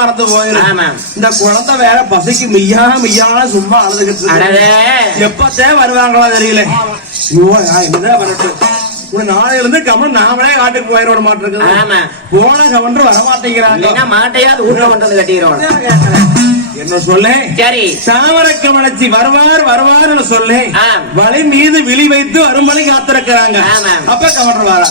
போயிரு ஆமா. இந்த குழந்தை வேற பசிக்கு மெய்யா மெய்யான சும்மா அழுதுகிட்டு எப்பத்தே வருவாங்களோ தெரியல. என்னதான் பண்ணட்டும். நாளையில இருந்து கமன் நாமளே காட்டுக்கு போயிட மாட்டிருக்குது. ஆமா போன கவர்னர் வரமாட்டேங்கிறாங்க இல்லைன்னா மாட்டையாவது ஊர்ல கொண்டு கட்டிக்கிறோம் என்ன சொல்ல? சரி. தாமரை கமலச்சி வருவார் வருவார்னு சொல்லி. வலை மீது விழி வைத்து வரும்படி காத்திருக்கிறாங்க. அப்ப கவர்னர் வாரா.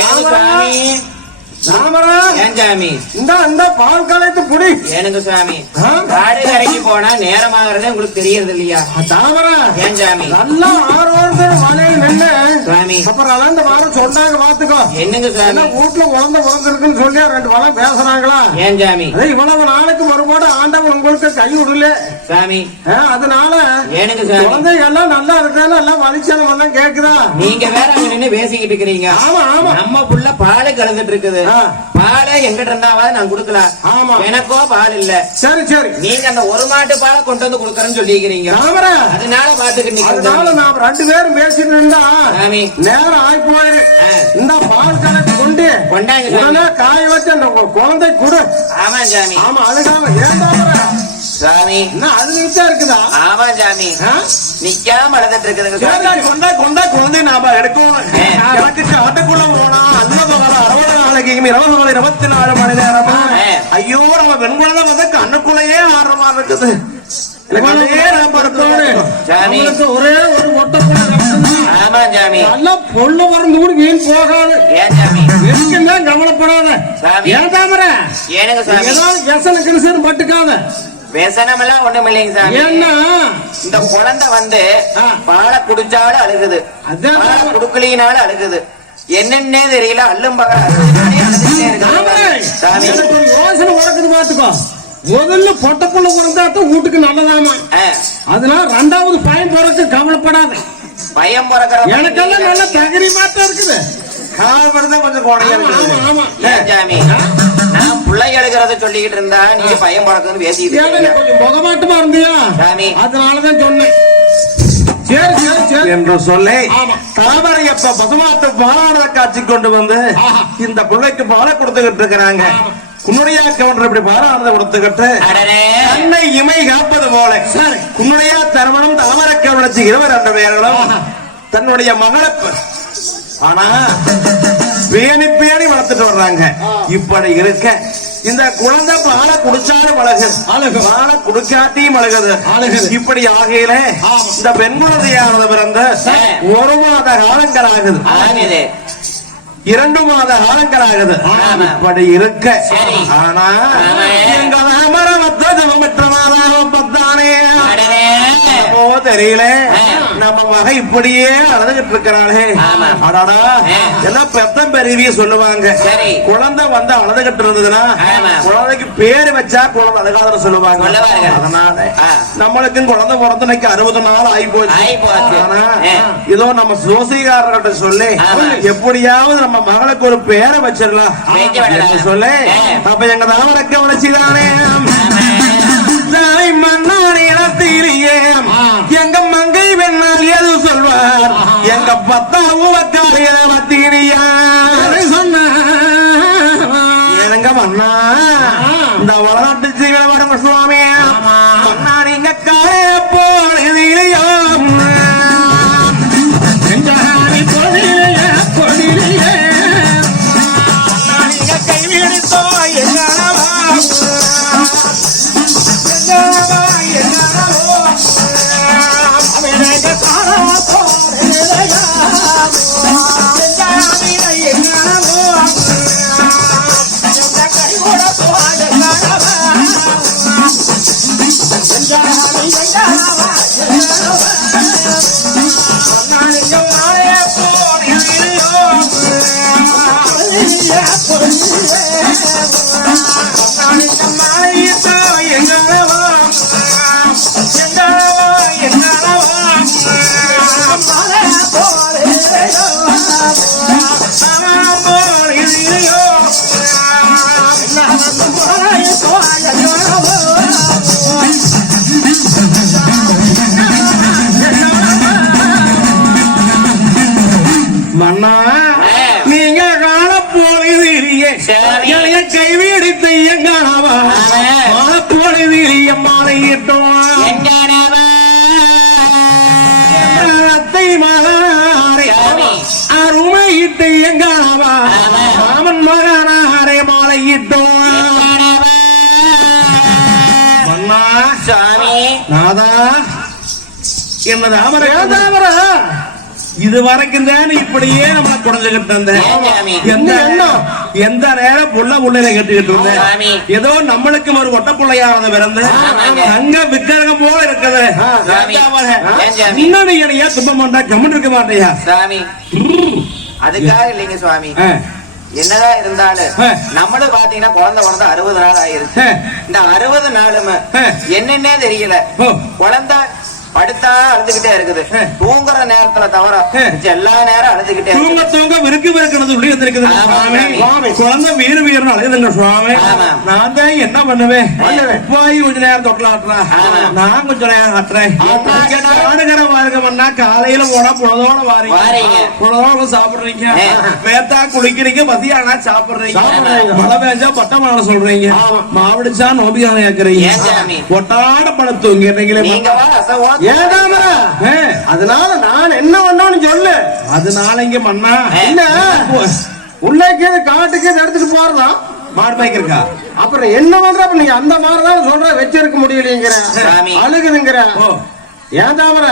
ஏனுங்க தாமரா ஏன் சாமி? இந்த இந்த பால் காலத்து புடி ஏனுங்க சாமி? காடு கரைக்கு போனா நேரமாகறதே உங்களுக்கு தெரியறது இல்லையா தாமரா ஏன் சாமி? நல்லா ஆரோக்கிய மலையில் நின்று சாமி. அப்புறம் அந்த வாரம் சொன்னாங்க பாத்துக்கோ என்னங்க சாமி? வீட்டுல உழந்த உழந்திருக்குன்னு சொல்லி ரெண்டு வளம் பேசுறாங்களா? ஏன் சாமி? இவ்வளவு நாளைக்கு மறுபாடு ஆண்டவன் உங்களுக்கு கை விடல. சாமி. அதனால ஏனுங்க சாமி? குழந்தைங்க எல்லாம் நல்லா இருக்கான்னு எல்லாம் வலிச்சலம் எல்லாம் கேக்குதா? நீங்க வேற அங்க பேசிக்கிட்டு இருக்கிறீங்க. ஆமா ஆமா. நம்ம புள்ள பால் கலந்துட்டு இருக்குது. பாலை எங்கிட்ட இருந்தாவது நான் கொடுக்கலாம் ஆமா. எனக்கோ பால் இல்ல. சரி சரி. நீங்க அந்த ஒரு மாட்டு பாலை கொண்டு வந்து கொடுக்கறேன்னு சொல்லிக்கிறீங்க. அதனால பாத்துக்கிட்டு அதனால நாம ரெண்டு பேரும் பேசிட்டு இருந்தா நேரம் ஆகி போயிரு. இந்த பால் கணக்கு கொண்டு கொண்டாங்க உடனே காய வச்சு அந்த குழந்தை கொடு. ஆமா சாமி. ஆமா அழுகாம ஏன் தாமரா சாமி. என்ன அழுதுகிட்டே இருக்குதா? ஆமா சாமி? நிக்காம அழுதுட்டு இருக்குதுங்க கொண்டா கொண்டா குழந்தை நாம எடுக்கணும் காட்டுக்குள்ள போனா அந்த பகல அறுபது நாளைக்கு இருபது இருபத்தி நாலு மணி நேரமா. ஐயோ நம்ம பெண் குழந்தை வந்து கண்ணுக்குள்ளேயே மாதிரி இருக்குது. ஒரே ஒரு நல்லா பொண்ணு கூட வீண் போகாது. எதுக்குன்னா கவலைப்படாத. ஏன் தாமர? ஏதாவது விசன கிருசன் பட்டுக்காத. விசனமெல்லாம் ஒண்ணும் இல்லைங்க சாமி இந்த குழந்தை வந்து. பாலை குடிச்சாலும் அழுகுது. பாலை குடுக்கலினாலும் அழுகுது. என்னன்னே தெரியல அல்லும் யோசனை உனக்குது பாத்துக்கோ முதல்ல பொட்டப்புள்ள பிறந்தா தான் வீட்டுக்கு நல்லதாமா? அதனால ரெண்டாவது பையன் பிறக்க கவலைப்படாத. பயம் பிறக்கிற எனக்கெல்லாம் நல்ல தகரிமா தான் இருக்குது. கால்படுத்த கொஞ்சம் சாமி. நான் பிள்ளை எடுக்கிறத சொல்லிக்கிட்டு இருந்தா நீங்க பயம் பிறக்குன்னு பேசிட்டு. கொஞ்சம் முகமாட்டமா இருந்தியா. அதனாலதான் சொன்னேன். சரி என்று சொல்லி தாமரை அப்ப பசுமாட்டு பாலாட காட்சி கொண்டு வந்து இந்த பிள்ளைக்கு பாலை கொடுத்துக்கிட்டு இருக்கிறாங்க. குன்னுடையா கவுண்டர் இப்படி பாலாடத்தை கொடுத்துக்கிட்டு தன்னை இமை காப்பது போல. குன்னுடையா தருமணம் தாமரை கவுண்டச்சி இருவர் ரெண்டு பேர்களும் தன்னுடைய மகளை ஆனா பேணி பேணி வளர்த்துட்டு வர்றாங்க. இப்படி இருக்க இந்த குழந்தை பாலை குடிச்சாலும் அழகுது அழகு பாலை குடிக்காட்டியும் அழகுது அழகுது. இப்படி ஆகையில இந்த பெண் குழந்தையானது பிறந்த ஒரு மாத காலங்கள் ஆகுது இரண்டு மாத காலங்கள் ஆகுது. இப்படி இருக்க. ஆனா. எங்க பத்தானே. அடடே. ஓ தெரியல. ஆ. நம்ம மகன் இப்படியே அழுதுகிட்டு இருக்கிறாளே. அடாடா. எல்லாம் பெத்தம் பெருவிய சொல்லுவாங்க. குழந்தை வந்து அழுதுகிட்டு இருந்ததுன்னா. குழந்தைக்கு பேர் வச்சா குழந்தை அழுகாதுன்னு சொல்லுவாங்க. அதனால. நம்மளுக்கும் குழந்தை பிறந்து இன்னைக்கு அறுபது நாள் ஆகி போச்சு. ஆனா. இதோ நம்ம ஜோசிகாரர்கிட்ட சொல்லி. எப்படியாவது நம்ம மகளுக்கு ஒரு பேரை வச்சிடலாம் சொல்லி. அப்ப எங்க தாமரக்க தாய் மன்னார் അറിയാം Yeah, எங்கனவா அத்தை மாறே. அருமையிட்டு எங்காவா? ஆமா. மாமன் மகனாரே மாலையிட்டோம். எங்கனவா நாதா இது வரைக்கும் தான் இப்படியே நம்ம குறைஞ்சுகிட்டு இருந்தேன் ஏன் சாமி? எந்த எந்த நேரம் புள்ள புள்ளையில கேட்டுக்கிட்டு இருந்தேன் சாமி. ஏதோ நம்மளுக்கு ஒரு ஒட்ட பிள்ளையானது பிறந்து. அங்க விக்கிரகம் போல இருக்குது சாமி. சாமி? முன்னாடி என்னையா துப்ப மாட்டா கம்மன் இருக்க மாட்டியா சுவாமி அதுக்காக இல்லைங்க சுவாமி என்னதான் இருந்தாலும். நம்மளும் பாத்தீங்கன்னா குழந்தை பிறந்த அறுபது நாள் ஆயிருச்சு இந்த அறுபது நாளுமே. என்னன்னே தெரியல ஓ. குழந்தை படுத்தா அழுதுகிட்டே இருக்குது. தூங்குற நேரத்துல தவிர எல்லா நேரம் அழுதுகிட்டே தூங்க தூங்க விருக்கு விருக்கிறது உள்ளே வந்திருக்குது. குழந்தை வீறு வீரன் அழுதுங்க சுவாமி. நான் தான் என்ன பண்ணுவேன். போய் கொஞ்ச நேரம் தொட்டலாட்டுறேன். நான் கொஞ்ச நேரம் ஆட்டுறேன் வாருங்கம்னா காலையில போனா புலதோட வாரீங்க. புலதோட சாப்பிடுறீங்க. மேத்தா குளிக்கிறீங்க மதியானம் சாப்பிடுறீங்க. மழை பெஞ்சா பட்ட மாட சொல்றீங்க மாவடிச்சா நோபியான கேக்குறீங்க? ஒட்டாட படம் தூங்கிறீங்களே ஏதாமரா அதனால நான் என்ன பண்ணோம்னு சொல்லு. அதனால இங்க மண்ணா என்ன? உள்ளேக்கு காட்டுக்கு எடுத்துட்டு போறதா மாடு பைக் இருக்கா? அப்புறம் என்ன பண்ற? அப்ப நீங்க அந்த மாதிரி தான் சொல்ற. வச்சிருக்க முடியலைங்கிற. அழுகுதுங்கிற. ஏன் தாமர.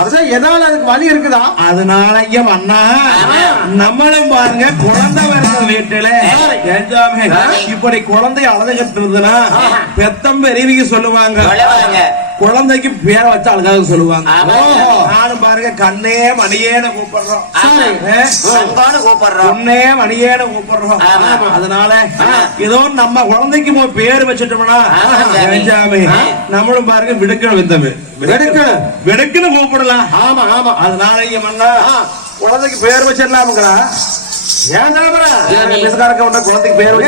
அதுதான் எதால அதுக்கு வலி இருக்குதா? அதனால இங்க மண்ணா ஆமா. நம்மளும் பாருங்க குழந்தை வருது வீட்டுல. இப்படி குழந்தை அழுதுகிட்டு இருந்ததுன்னா பெத்தம் பெரியவிங்க சொல்லுவாங்க. குழந்தைக்கு பேரை வச்சு அழுகாக சொல்லுவாங்க. நானும் பாருங்க கண்ணே மணியேன்னு கூப்பிடுறோம். கூப்பிடுறோம். பொண்ணே மணியேன்னு கூப்பிடுறோம். அதனால. ஏதோ நம்ம குழந்தைக்கு பேர் வச்சுட்டோம்னா. நம்மளும் பாருங்க விடுக்கணும் வித்தமே வெடுக்கணும். வெடுக்குன்னு கூப்பிடலாம். ஆமா ஆமா. அதனால மண்ணா குழந்தைக்கு பேர் வச்சிடலாமுங்களா ஏன் தாமர சாமி. பிசுகாரக்க உண்டா குழந்தைக்கு பேர்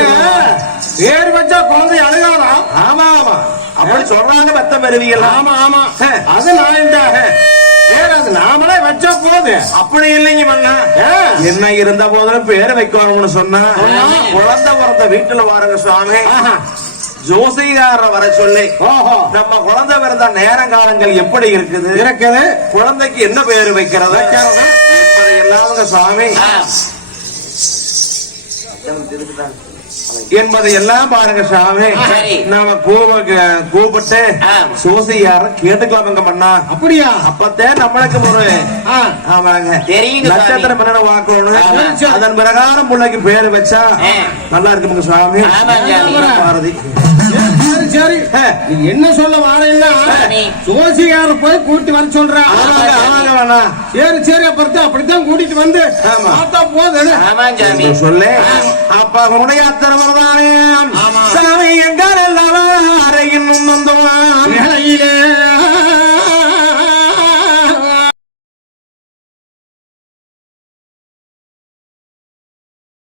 பேர் வச்சா குழந்தை அழுகாதா ஆமா ஆமா. அப்படி சொல்றாங்க பெத்த பெருவிகள் ஆமா ஆமா. அது நான் நாமளே வச்சா போது? அப்படி இல்லைங்க மண்ணா. என்ன இருந்த போதிலும் பேர் வைக்கணும்னு சொன்னா. குழந்தை பிறந்த வீட்டுல வாருங்க சுவாமி. ஜோசிகார வர சொல்லி நம்ம குழந்தை பிறந்த நேரங்காலங்கள் எப்படி இருக்குது? இருக்குது. குழந்தைக்கு என்ன பேர் வைக்கிறது? எல்லாம் சுவாமி. என்பதை எல்லாம் பாருங்க சாமி. நாம கூப கூப்பிட்டு. சோசியார கேட்டுக்கலாமுங்க மண்ணா அப்படியா அப்பத்தே நம்மளுக்கு ஒரு. ஆமாங்க தெரியுங்க. நட்சத்திரம் என்னென்ன வாக்கணும். அதன் பிரகாரம் பிள்ளைக்கு பேரு வச்சா. நல்லா ஆமா, சாமி. பாரதி சரி சரி. என்ன சொல்ல வாரேன்னா ஜோசியார போய் கூட்டி வர சொல்றேன் சரி சரி அப்புறத்து அப்படித்தான் கூட்டிட்டு வந்து பார்த்தா போதும். சொல்லு? அப்ப உடைய திருமணம் தானே எங்கால எல்லாம்